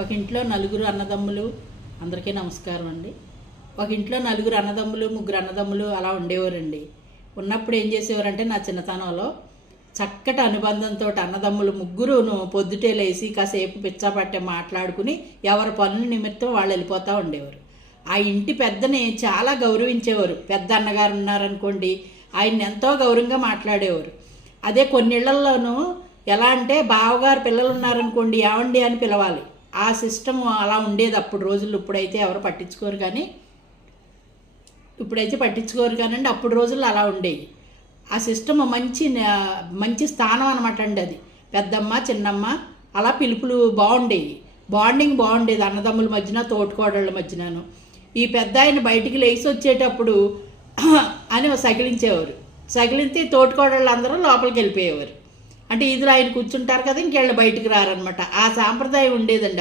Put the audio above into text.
ఒక ఇంట్లో నలుగురు అన్నదమ్ములు, అందరికీ నమస్కారం అండి. ఒక ఇంట్లో నలుగురు అన్నదమ్ములు, ముగ్గురు అన్నదమ్ములు అలా ఉండేవారండి. ఉన్నప్పుడు ఏం చేసేవారంటే, నా చిన్నతనంలో చక్కటి అనుబంధంతో అన్నదమ్ములు ముగ్గురును పొద్దుటే లేచి కాసేపు పిచ్చాపట్టే మాట్లాడుకుని ఎవరి పనుల నిమిత్తం వాళ్ళు వెళ్ళిపోతూ ఉండేవారు. ఆ ఇంటి పెద్దని చాలా గౌరవించేవారు. పెద్ద అన్నగారు ఉన్నారనుకోండి, ఆయన్ని ఎంతో గౌరవంగా మాట్లాడేవారు. అదే కొన్నిళ్లలోనూ ఎలా అంటే, బావగారు పిల్లలు ఉన్నారనుకోండి, ఏవండి అని పిలవాలి. ఆ సిస్టమ్ అలా ఉండేది అప్పుడు రోజుల్లో. ఇప్పుడైతే ఎవరు పట్టించుకోరు కానీ అప్పుడు రోజుల్లో అలా ఉండేవి. ఆ సిస్టమ్ మంచి స్థానం అనమాట అండి. అది పెద్దమ్మ, చిన్నమ్మ అలా పిలుపులు బాగుండేవి. బాండింగ్ బాగుండేది అన్నదమ్ముల మధ్యన, తోటికోడళ్ళ మధ్యనను. ఈ పెద్ద ఆయన బయటికి లేచి వచ్చేటప్పుడు అని సగిలించేవారు. సగిలించి తోటికోడళ్ళు అందరూ లోపలికి వెళ్ళిపోయేవారు. అంటే ఇదిలో ఆయన కూర్చుంటారు కదా, ఇంకెళ్ళు బయటికి రారనమాట. ఆ సాంప్రదాయం ఉండేదండి.